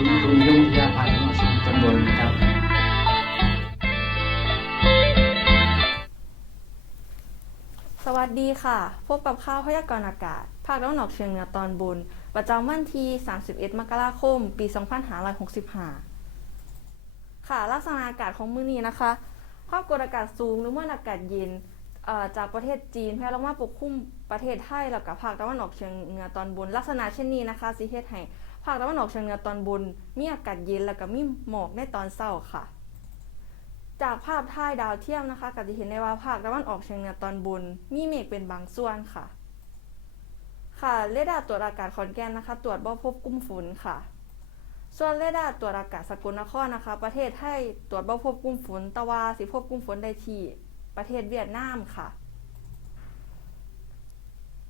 ศูนย์อุตุนิยมวิทยาภาคตะวันอองเหนือตอนบนนะครับสวัสดีค่ะ พบกับข่าวพยากรณ์อากาศ ภาคตะวันออกเฉียงเหนือตอนบน ประจำวันที่ 31 มกราคม ปี 2565 ค่ะ ลักษณะอากาศของมื้อนี้นะคะ ภาพกดอากาศสูงหรือมวลอากาศเย็น จากประเทศจีนแผ่ลงมาปกคลุมประเทศไทยแล้วก็ภาคตะวันออกเฉียงเหนือตอนบน ลักษณะเช่นนี้นะคะสิเฮ็ดให้ภาคตะวันออกเฉียงเหนือตอนบน มีอากาศเย็นแล้วก็มีหมอกในตอนเช้าค่ะ จากภาพถ่ายดาวเทียมนะคะก็จะเห็นได้ว่าภาคตะวันออกเฉียงเหนือตอนบน มีเมฆเป็นบางส่วนค่ะ ค่ะเรดาร์ตรวจอากาศขอนแก่นนะคะ ตรวจบ่พบกลุ่มฝนค่ะส่วนเรดาร์ตรวจอากาศสกลนครนะคะ ประเทศไทยตรวจบ่พบกลุ่มฝนตะวาสิพบกลุ่มฝนได้ที่ ประเทศเวียดนามค่ะ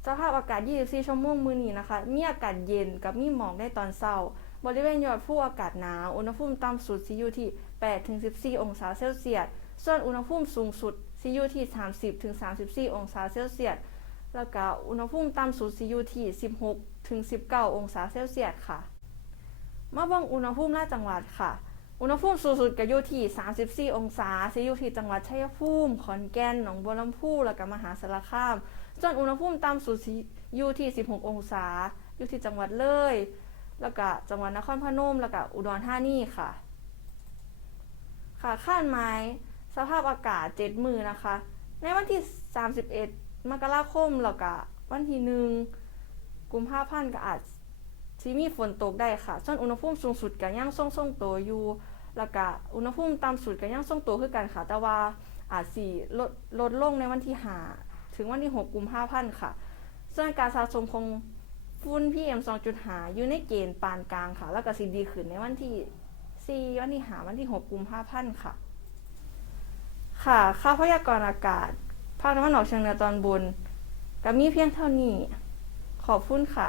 สภาพอากาศ 24 ชั่วโมงมือนี้นะคะ มีอากาศเย็นกับมีหมอกในตอนเช้า บริเวณยอดภูอากาศหนาว อุณหภูมิต่ำสุดสิอยู่ที่ 8-14 องศาเซลเซียส ส่วนอุณหภูมิสูงสุดสิอยู่ที่ 30-34 องศาเซลเซียส แล้วก็อุณหภูมิต่ำสุดสิอยู่ที่ 16-19 องศาเซลเซียสค่ะ มาเบิ่งอุณหภูมิรายจังหวัดค่ะ อุณหภูมิสูงสุดก็อยู่ที่ 34 องศาสิอยู่ที่จังหวัดชัยภูมิ ขอนแก่น หนองบัวลำพู แล้วก็มหาสารคามส่วนอุณหภูมิต่ำสุดอยู่ที่ 16 องศา อยู่ที่จังหวัดเลย แล้วก็จังหวัดนครพนม แล้วก็อุดรธานีค่ะ ค่ะคาดหมายสภาพอากาศ 7 มือนะคะ ในวันที่ 31 มกราคม แล้วก็วันที่หนึ่งกุมภาพันธ์ก็อาจ สิมีฝนตกได้ค่ะ ส่วนอุณหภูมิสูงสุดก็ยังทรงๆตัวอยู่แล้วก็อุณหภูมิต่ำสุดก็ยังทรงตัวคือกันค่ะ แต่ว่าอาจสิลดลดลงในวันที่5ถึงวันที่ 6 กุมภาพันธ์ค่ะ ส่วนการสะสมของฝุ่น PM 2.5 อยู่ในเกณฑ์ปานกลางค่ะ แล้วก็สิดีขึ้นในวันที่ 4 วันที่5วันที่ 6 กุมภาพันธ์ค่ะ ค่ะค่าพยากรณ์อากาศ ภาคตะวันออกเฉียงเหนือตอนบนก็มีเพียงเท่านี้ ขอบคุณค่ะ